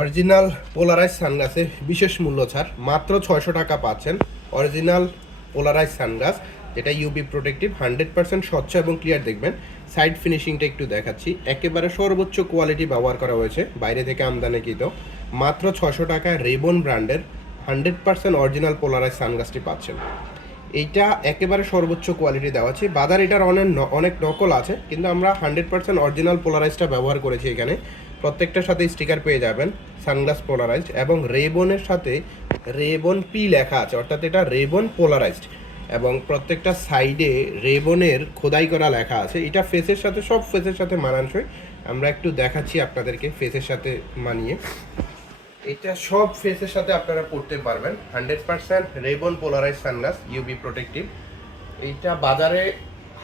Original polarise সানগ্লাসে বিশেষ মূল্য ছাড় মাত্র 600 টাকা পাচ্ছেন। অরিজিনাল পোলারাইজ সানগ্লাস যেটা ইউবি প্রোটেক্টিভ 100% স্বচ্ছ এবং ক্লিয়ার। দেখবেন সাইড ফিনিশিংটা একটু দেখাচ্ছি, একেবারে সর্বোচ্চ কোয়ালিটি ব্যবহার করা হয়েছে, বাইরে থেকে আমদানিকৃত। মাত্র 600 টাকায় রেবন ব্র্যান্ডের 100% অরিজিনাল পোলারাইজ সানগ্লাসটি পাচ্ছেন। এইটা একেবারে সর্বোচ্চ কোয়ালিটি দেওয়া আছে। বাজার এটার অনেক নকল আছে, কিন্তু আমরা 100% অরিজিনাল পোলারাইজটা ব্যবহার করেছি। এখানে প্রত্যেকটার সাথে স্টিকার পেয়ে যাবেন সানগ্লাস পোলারাইজড, এবং রেবনের সাথে রেবন পি লেখা আছে, অর্থাৎ এটা রেবন পোলারাইজড, এবং প্রত্যেকটা সাইডে রেবনের খোদাই করা লেখা আছে। এটা ফেসের সাথে, সব ফেসের সাথে মানানসই। আমরা একটু দেখাচ্ছি আপনাদেরকে ফেসের সাথে মানিয়ে। এটা সব ফেসের সাথে আপনারা পড়তে পারবেন। 100% রেবন পোলারাইজ সানগ্লাস ইউবি প্রোটেক্টিভ। এইটা বাজারে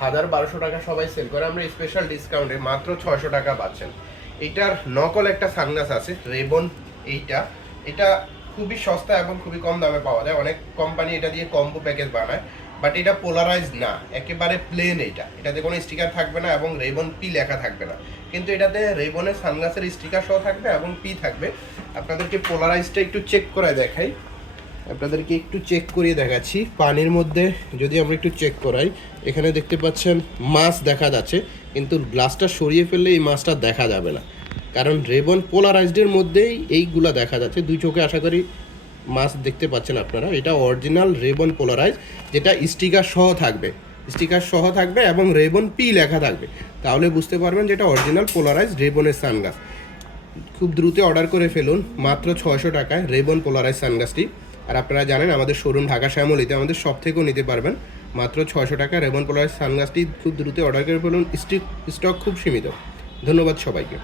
1000-1200 টাকা সবাই সেল করে, আমরা স্পেশাল ডিসকাউন্টে মাত্র 600 টাকা পাচ্ছেন। এইটার নকল একটা সানগ্লাস আছে রেবন, এটা খুবই সস্তা এবং খুবই কম দামে পাওয়া যায়। অনেক কোম্পানি এটা দিয়ে কম্বো প্যাকেজ বানায়, বাট এটা পোলারাইজ না, একেবারে প্লেন। এটাতে কোনো স্টিকার থাকবে না এবং রেবন পি লেখা থাকবে না, কিন্তু এটাতে রেবনের সানগ্লাসের স্টিকার সহ থাকবে এবং পি থাকবে। আপনাদেরকে পোলারাইজটা একটু চেক করে দেখাই, আপনাদেরকে একটু চেক করিয়ে দেখাচ্ছি। পানির মধ্যে যদি আমরা একটু চেক করাই, এখানে দেখতে পাচ্ছেন মাছ দেখা যাচ্ছে, কিন্তু গ্লাসটা সরিয়ে ফেললে এই মাছটা দেখা যাবে না, কারণ রেবন পোলারাইজডের মধ্যেই এইগুলা দেখা যাচ্ছে। দুই চোখে আশা করি মাছ দেখতে পাচ্ছেন আপনারা। এটা অরিজিনাল রেবন পোলারাইজ, যেটা স্টিকার সহ থাকবে এবং রেবন পি লেখা থাকবে, তাহলে বুঝতে পারবেন যেটা অরিজিনাল পোলারাইজ রেবনের সানগ্লাস। খুব দ্রুত অর্ডার করে ফেলুন মাত্র 600 টাকায় রেবন পোলারাইজ সানগ্লাসটি। আর আপনারা জানেন আমাদের শোরুম ঢাকা শ্যামলীতে, আমাদের সব থেকেও নিতে পারবেন মাত্র 600 টাকা রেবন পোলারাইজ সানগ্লাসটি। খুব দ্রুত অর্ডার করে ফেলুন, স্টক খুব সীমিত। ধন্যবাদ সবাইকে।